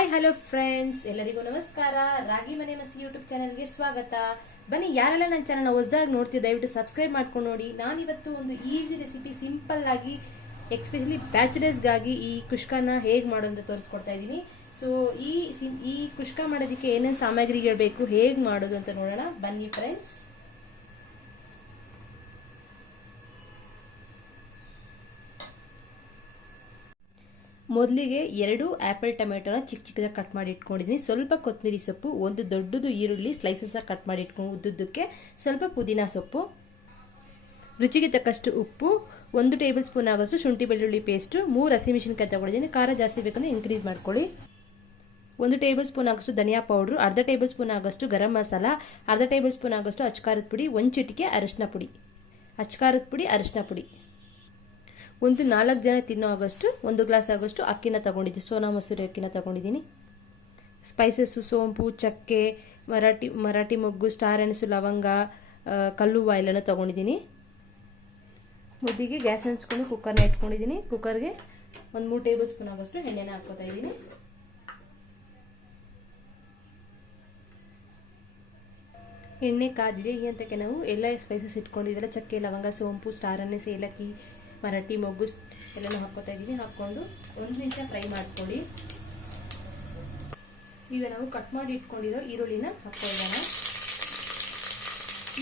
Hi hello friends ಎಲ್ಲರಿಗೂ ನಮಸ್ಕಾರ. ರಾಗಿ ಮನೆ ಮಸಿ ಯೂಟ್ಯೂಬ್ ಚಾನಲ್ಗೆ ಸ್ವಾಗತ. ಬನ್ನಿ, ಯಾರೆಲ್ಲ ನನ್ನ ಚಾನಲ್ ಹೊಸದಾಗಿ ನೋಡ್ತೀವಿ ದಯವಿಟ್ಟು ಸಬ್ಸ್ಕ್ರೈಬ್ ಮಾಡ್ಕೊಂಡು ನೋಡಿ. ನಾನಿವತ್ತು ಒಂದು ಈಸಿ ರೆಸಿಪಿ ಸಿಂಪಲ್ ಆಗಿ ಎಕ್ಸ್ಪೆಷಲಿ ಬ್ಯಾಚುಲರ್ಸ್ಗಾಗಿ ಈ ಕುಷ್ಕನ ಹೇಗೆ ಮಾಡೋದು ಅಂತ ತೋರಿಸ್ಕೊಡ್ತಾ ಇದ್ದೀನಿ. ಸೊ ಈ ಈ ಕುಷ್ಕ ಮಾಡೋದಕ್ಕೆ ಏನೇನು ಸಾಮಗ್ರಿಗಳು ಬೇಕು, ಹೇಗೆ ಮಾಡೋದು ಅಂತ ನೋಡೋಣ. ಬನ್ನಿ ಫ್ರೆಂಡ್ಸ್ ಮೊದಲಿಗೆ ಎರಡು ಆ್ಯಪಲ್ ಟೊಮೆಟೊನ ಚಿಕ್ಕ ಚಿಕ್ಕದಾಗಿ ಕಟ್ ಮಾಡಿ ಇಟ್ಕೊಂಡಿದ್ದೀನಿ. ಸ್ವಲ್ಪ ಕೊತ್ತಂಬರಿ ಸೊಪ್ಪು, ಒಂದು ದೊಡ್ಡದು ಈರುಳ್ಳಿ ಸ್ಲೈಸಸ್ ಆಗಿ ಕಟ್ ಮಾಡಿ ಇಟ್ಕೊಂಡು ಉದ್ದುದ್ದಕ್ಕೆ ಸ್ವಲ್ಪ ಪುದೀನ ಸೊಪ್ಪು, ರುಚಿಗೆ ತಕ್ಕಷ್ಟು ಉಪ್ಪು, ಒಂದು ಟೇಬಲ್ ಸ್ಪೂನ್ ಆಗೋಷ್ಟು ಶುಂಠಿ ಬೆಳ್ಳುಳ್ಳಿ ಪೇಸ್ಟು ಮೂರು ಹಸಿಮೆಣಸಿನ್ಕಾಯಿ ತಗೊಂಡಿದ್ದೀನಿ. ಖಾರ ಜಾಸ್ತಿ ಬೇಕಂದ್ರೆ ಇನ್ಕ್ರೀಸ್ ಮಾಡ್ಕೊಳ್ಳಿ. ಒಂದು ಟೇಬಲ್ ಸ್ಪೂನ್ ಆಗೋಷ್ಟು ಧನಿಯಾ ಪೌಡ್ರು, ಅರ್ಧ ಟೇಬಲ್ ಸ್ಪೂನ್ ಆಗೋಷ್ಟು ಗರಂ ಮಸಾಲ, ಅರ್ಧ ಟೇಬಲ್ ಸ್ಪೂನ್ ಆಗೋಷ್ಟು ಅಚ್ಕಾರದ ಪುಡಿ, ಒಂದು ಚಿಟಿಕೆ ಅರಿಶಿನ ಪುಡಿ. ಅಚ್ಕಾರದ ಪುಡಿ, ಅರಿಶಿನ ಪುಡಿ. ಒಂದು ನಾಲ್ಕು ಜನ ತಿನ್ನೋ ಆಗೋಷ್ಟು, ಒಂದು ಗ್ಲಾಸ್ ಆಗೋಷ್ಟು ಅಕ್ಕಿನ ತಗೊಂಡಿದ್ದೀನಿ ಸೋನಾ ಮಸೂರಿ ಅಕ್ಕಿನ ತಗೊಂಡಿದ್ದೀನಿ. ಸ್ಪೈಸಸ್ಸು ಸೋಂಪು, ಚಕ್ಕೆ, ಮರಾಠಿ ಮರಾಠಿ ಮೊಗ್ಗು ಸ್ಟಾರ್ ಎಣಸು ಲವಂಗ ಕಲ್ಲು ಎಲ್ಲನೂ ತಗೊಂಡಿದ್ದೀನಿ. ಮುದ್ದಿಗೆ ಗ್ಯಾಸ್ ಹಂಚ್ಕೊಂಡು ಕುಕ್ಕರ್ನ ಇಟ್ಕೊಂಡಿದ್ದೀನಿ. ಕುಕ್ಕರ್ಗೆ ಒಂದು ಮೂರು ಟೇಬಲ್ ಸ್ಪೂನ್ ಆಗೋಷ್ಟು ಎಣ್ಣೆನ ಹಾಕ್ಕೋತಾ ಇದ್ದೀನಿ. ಎಣ್ಣೆ ಕಾದಿದೆ. ಈ ಹಂತಕ್ಕೆ ನಾವು ಎಲ್ಲ ಸ್ಪೈಸಸ್ ಇಟ್ಕೊಂಡಿದ್ದೀವಲ್ಲ ಚಕ್ಕೆ, ಲವಂಗ, ಸೋಂಪು ಸ್ಟಾರ್ ಅನ್ನೆಸ್ ಏಲಕ್ಕಿ ಮರಾಠಿ ಮೊಗ್ಗು ಎಲ್ಲನೂ ಹಾಕ್ಕೋತಾ ಇದ್ದೀನಿ. ಹಾಕ್ಕೊಂಡು ಒಂದು ನಿಮಿಷ ಫ್ರೈ ಮಾಡ್ಕೊಳ್ಳಿ. ಈಗ ನಾವು ಕಟ್ ಮಾಡಿ ಇಟ್ಕೊಂಡಿರೋ ಈರುಳ್ಳಿನ ಹಾಕ್ಕೊಳ್ಳೋಣ.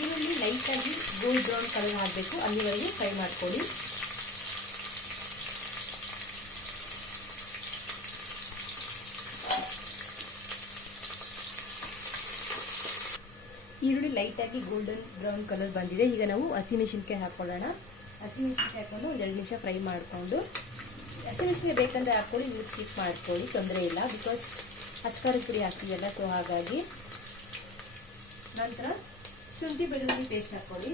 ಈರುಳ್ಳಿ ಲೈಟಾಗಿ ಗೋಲ್ಡ್ ಬ್ರೌನ್ ಕಲರ್ ಮಾಡಬೇಕು ಅಲ್ಲಿವರೆಗೆ ಫ್ರೈ ಮಾಡ್ಕೊಳ್ಳಿ. ಈರುಳ್ಳಿ ಲೈಟಾಗಿ ಗೋಲ್ಡನ್ ಬ್ರೌನ್ ಕಲರ್ ಬಂದಿದೆ. ಈಗ ನಾವು ಹಸಿಮೆಣಸಿನ್ಕಾಯಿ ಹಾಕೊಳ್ಳೋಣ ಹಸಿಮೆಣಸಿನ್ಕಾಯಿ ಹಾಕೊಂಡು ಎರಡು ನಿಮಿಷ ಫ್ರೈ ಮಾಡಿಕೊಂಡು ಹಸಿಮೆಣಸಿನ್ಕಾಯಿ ಬೇಕಂದರೆ ಹಾಕ್ಕೊಳ್ಳಿ, ನೀವು ಸ್ಕಿಪ್ ಮಾಡ್ಕೊಳ್ಳಿ, ತೊಂದರೆ ಇಲ್ಲ. ಬಿಕಾಸ್ ಹಚ್ಕಾರದ ಪುಡಿ ಹಾಕ್ತೀವಲ್ಲ ಸೊ ಹಾಗಾಗಿ ನಂತರ ಶುಂಠಿ ಬೆಳ್ಳುಳ್ಳಿ ಪೇಸ್ಟ್ ಹಾಕ್ಕೊಳ್ಳಿ.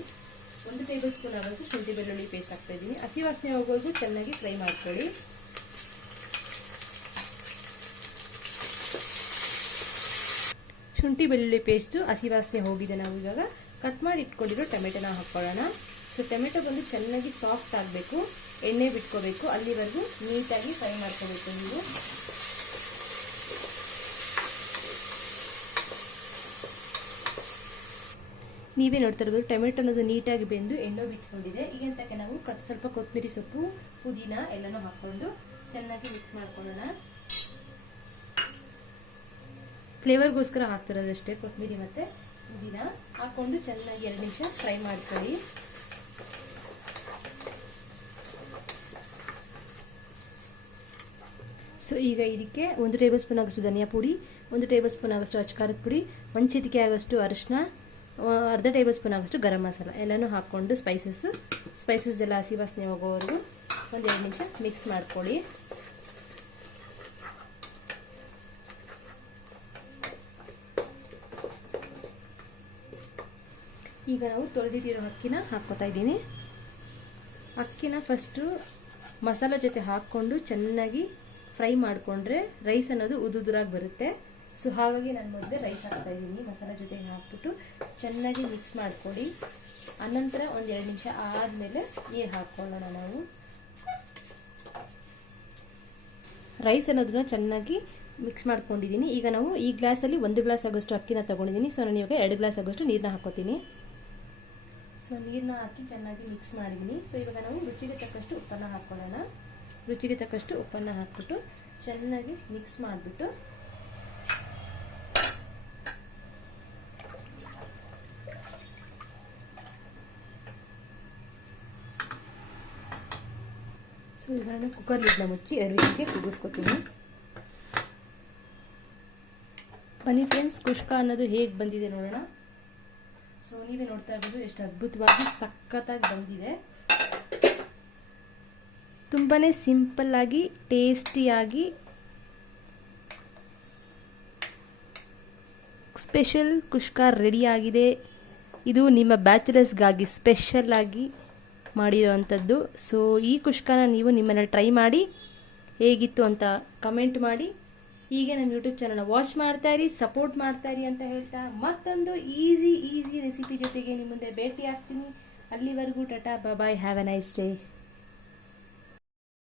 ಒಂದು ಟೇಬಲ್ ಸ್ಪೂನ್ ಆಗೋಷ್ಟು ಶುಂಠಿ ಬೆಳ್ಳುಳ್ಳಿ ಪೇಸ್ಟ್ ಹಾಕ್ತಾ ಇದ್ದೀನಿ. ಹಸಿ ವಾಸನೆ ಹೋಗೋದು ಚೆನ್ನಾಗಿ ಫ್ರೈ ಮಾಡ್ಕೊಳ್ಳಿ. ಶುಂಠಿ ಬೆಳ್ಳುಳ್ಳಿ ಪೇಸ್ಟು ಹಸಿ ವಾಸನೆ ಹೋಗಿದೆ ನಾವು ಇವಾಗ. ಕಟ್ ಮಾಡಿ ಇಟ್ಕೊಂಡಿರೋ ಟೊಮೆಟೊನ ಹಾಕ್ಕೊಳ್ಳೋಣ. ಸೊ ಟೊಮೆಟೊ ಬಂದು ಚೆನ್ನಾಗಿ ಸಾಫ್ಟ್ ಆಗಬೇಕು. ಎಣ್ಣೆ ಬಿಟ್ಕೋಬೇಕು. ಅಲ್ಲಿವರೆಗೂ ನೀಟಾಗಿ ಫ್ರೈ ಮಾಡ್ಕೋಬೇಕು ನೀವು. ನೀವೇ ನೋಡ್ತಾ ಇರ್ಬೋದು, ಟೊಮೆಟೊ ಅನ್ನೋದು ನೀಟಾಗಿ ಬೆಂದು ಎಣ್ಣೆ ಬಿಟ್ಕೊಂಡಿದೆ. ಈಗ ಅಂತಕ್ಕೆ ನಾವು ಕಟ್ ಸ್ವಲ್ಪ ಕೊತ್ತಂಬರಿ ಸೊಪ್ಪು, ಪುದೀನ ಎಲ್ಲನೂ ಹಾಕ್ಕೊಂಡು ಚೆನ್ನಾಗಿ ಮಿಕ್ಸ್ ಮಾಡ್ಕೊಳ್ಳೋಣ. ಫ್ಲೇವರ್ಗೋಸ್ಕರ ಹಾಕ್ತಿರೋದಷ್ಟೇ ಕೊತ್ತಂಬರಿ ಮತ್ತು ಪುದೀನ. ಹಾಕ್ಕೊಂಡು ಚೆನ್ನಾಗಿ ಎರಡು ನಿಮಿಷ ಫ್ರೈ ಮಾಡ್ಕೊಳ್ಳಿ. ಸೊ ಈಗ ಇದಕ್ಕೆ ಒಂದು ಟೇಬಲ್ ಸ್ಪೂನ್ ಆಗಷ್ಟು ಧನಿಯಾ ಪುಡಿ, ಒಂದು ಟೇಬಲ್ ಸ್ಪೂನ್ ಆಗೋಷ್ಟು ಅಚ್ಕಾರದ ಪುಡಿ, ಒಂದು ಚಿಟಿಕೆ ಆಗೋಷ್ಟು ಅರಿಶಿನ ಅರ್ಧ ಟೇಬಲ್ ಸ್ಪೂನ್ ಆಗೋಷ್ಟು ಗರಂ ಮಸಾಲ. ಎಲ್ಲನೂ ಹಾಕ್ಕೊಂಡು ಸ್ಪೈಸಸ್ಸು ಸ್ಪೈಸಸ್ ಎಲ್ಲ ಹಸಿ ವಾಸನೆ ಹೋಗೋವರೆಗೂ ಒಂದು ಎರಡು ನಿಮಿಷ ಮಿಕ್ಸ್ ಮಾಡ್ಕೊಳ್ಳಿ. ಈಗ ನಾವು ತೊಳೆದಿದ್ದಿರೋ ಅಕ್ಕಿನ ಹಾಕ್ಕೋತಾ ಇದ್ದೀನಿ. ಅಕ್ಕಿನ ಫಸ್ಟು ಮಸಾಲ ಜೊತೆ ಹಾಕ್ಕೊಂಡು ಚೆನ್ನಾಗಿ ಫ್ರೈ ಮಾಡಿಕೊಂಡ್ರೆ ರೈಸ್ ಅನ್ನೋದು ಉದುದುರಾಗಿ ಬರುತ್ತೆ. ಸೊ ಹಾಗಾಗಿ ನಾನು ಮೊದಲೇ ರೈಸ್ ಹಾಕ್ತಾ ಇದ್ದೀನಿ. ಮಸಾಲೆ ಜೊತೆಗೆ ಹಾಕ್ಬಿಟ್ಟು ಚೆನ್ನಾಗಿ ಮಿಕ್ಸ್ ಮಾಡಿಕೊಡಿ. ಅನಂತರ ಒಂದು ಎರಡು ನಿಮಿಷ ಆದಮೇಲೆ ನೀರು ಹಾಕ್ಕೊಳ್ಳೋಣ ನಾವು. ರೈಸ್ ಅನ್ನೋದನ್ನ ಚೆನ್ನಾಗಿ ಮಿಕ್ಸ್ ಮಾಡ್ಕೊಂಡಿದ್ದೀನಿ. ಈಗ ನಾವು ಈ ಗ್ಲಾಸಲ್ಲಿ ಒಂದು ಗ್ಲಾಸ್ ಆಗೋಷ್ಟು ಅಕ್ಕಿನ ತೊಗೊಂಡಿದ್ದೀನಿ. ಸೊ ನಾನು ಇವಾಗ ಎರಡು ಗ್ಲಾಸ್ ಆಗೋಷ್ಟು ನೀರನ್ನ ಹಾಕೋತೀನಿ ಸೊ ನೀರನ್ನ ಹಾಕಿ ಚೆನ್ನಾಗಿ ಮಿಕ್ಸ್ ಮಾಡಿದ್ದೀನಿ. ಸೊ ಇವಾಗ ನಾವು ರುಚಿಗೆ ತಕ್ಕಷ್ಟು ಉಪ್ಪನ್ನು ಹಾಕ್ಕೊಳ್ಳೋಣ ರುಚಿಗೆ ತಕ್ಕಷ್ಟು ಉಪ್ಪನ್ನು ಹಾಕ್ಬಿಟ್ಟು ಚೆನ್ನಾಗಿ ಮಿಕ್ಸ್ ಮಾಡಿಬಿಟ್ಟು ಸೊ ಇವಾಗ ಕುಕ್ಕರ್ ಲಿಡ್ನ ಮುಚ್ಚಿ ಎರಡು ವಿಸಿಗೆ ಕೂಗಿಸ್ಕೊತೀನಿ ಬನ್ನಿ ಫ್ರೆಂಡ್ಸ್ ಕುಷ್ಕ ಅನ್ನೋದು ಹೇಗೆ ಬಂದಿದೆ ನೋಡೋಣ. ಸೊ ನೀವೇ ನೋಡ್ತಾ ಇರ್ಬೋದು, ಎಷ್ಟು ಅದ್ಭುತವಾಗಿ ಸಖತ್ತಾಗಿ ಬಂದಿದೆ. ತುಂಬಾ ಸಿಂಪಲ್ಲಾಗಿ ಟೇಸ್ಟಿಯಾಗಿ ಸ್ಪೆಷಲ್ ಕುಷ್ಕ ರೆಡಿಯಾಗಿದೆ ಇದು ನಿಮ್ಮ ಬ್ಯಾಚುಲರ್ಸ್ಗಾಗಿ ಸ್ಪೆಷಲ್ಲಾಗಿ ಮಾಡಿರೋವಂಥದ್ದು. ಸೊ ಈ ಕುಷ್ಕನ ನೀವು ನಿಮ್ಮನ್ನು ಟ್ರೈ ಮಾಡಿ, ಹೇಗಿತ್ತು ಅಂತ ಕಮೆಂಟ್ ಮಾಡಿ. ಹೀಗೆ ನಮ್ಮ ಯೂಟ್ಯೂಬ್ ಚಾನಲ್ನ ವಾಚ್ ಮಾಡ್ತಾ ಇರಿ ಸಪೋರ್ಟ್ ಮಾಡ್ತಾ ಇರಿ ಅಂತ ಹೇಳ್ತಾ ಮತ್ತೊಂದು ಈಸಿ ಈಸಿ ರೆಸಿಪಿ ಜೊತೆಗೆ ನಿಮ್ಮ ಮುಂದೆ ಭೇಟಿ ಆಗ್ತೀನಿ ಅಲ್ಲಿವರೆಗೂ tata bye have a nice day